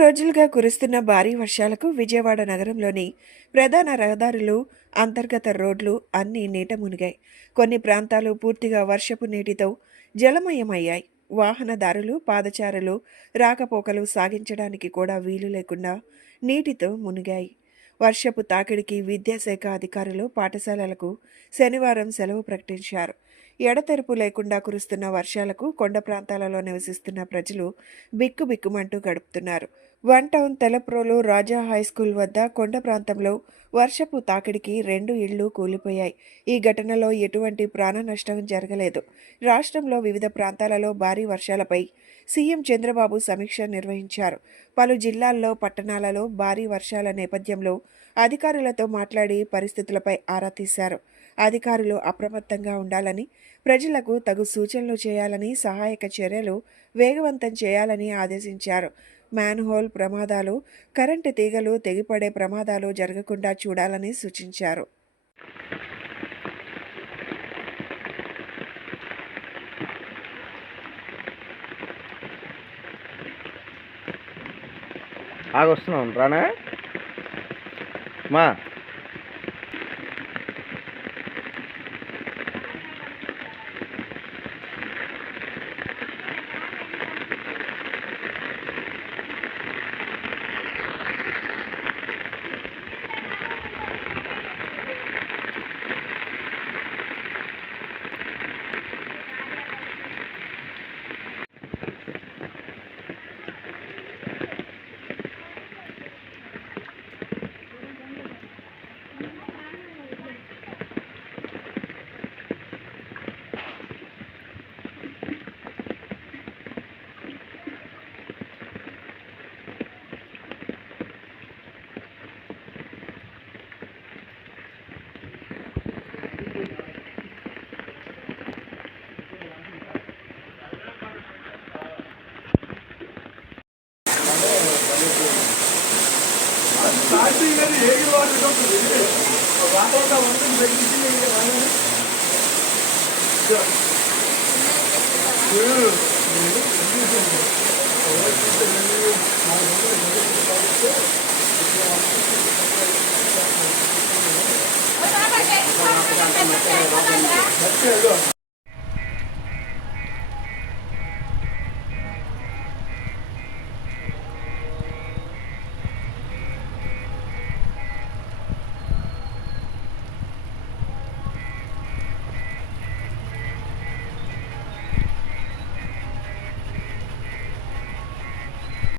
రోజులుగా కురుస్తున్న భారీ వర్షాలకు విజయవాడ నగరంలోని ప్రధాన రహదారులు అంతర్గత రోడ్లు అన్నీ నీట మునిగాయి. కొన్ని ప్రాంతాలు పూర్తిగా వర్షపు నీటితో జలమయమయ్యాయి. వాహనదారులు పాదచారులు రాకపోకలు సాగించడానికి కూడా వీలు లేకుండా నీటితో మునిగాయి. వర్షపు తాకిడికి విద్యాశాఖ అధికారులు పాఠశాలలకు శనివారం సెలవు ప్రకటించారు. ఎడతెరపు లేకుండా కురుస్తున్న వర్షాలకు కొండ ప్రాంతాలలో నివసిస్తున్న ప్రజలు బిక్కుబిక్కుమంటూ గడుపుతున్నారు. వన్ టౌన్ తెలప్రోలో రాజా హై స్కూల్ వద్ద కొండ ప్రాంతంలో వర్షపు తాకిడికి రెండు ఇళ్ళు కూలిపోయాయి. ఈ ఘటనలో ఎటువంటి ప్రాణ నష్టం జరగలేదు. రాష్ట్రంలో వివిధ ప్రాంతాలలో భారీ వర్షాలపై సీఎం చంద్రబాబు సమీక్ష నిర్వహించారు. పలు జిల్లాల్లో పట్టణాలలో భారీ వర్షాల నేపథ్యంలో అధికారులతో మాట్లాడి పరిస్థితులపై ఆరా తీశారు. అధికారులు అప్రమత్తంగా ఉండాలని ప్రజలకు తగు సూచనలు చేయాలని సహాయక చర్యలు వేగవంతం చేయాలని ఆదేశించారు. మ్యాన్హోల్ ప్రమాదాలు కరెంటు తీగలు తెగిపడే ప్రమాదాలు జరగకుండా చూడాలని సూచించారు. ఆగొస్తున్నాం రానా? మా రాత్రి కానీ ఏడు వాడుకుంటుంది వాతావరణం ఉంటుంది తగ్గించి Let's go.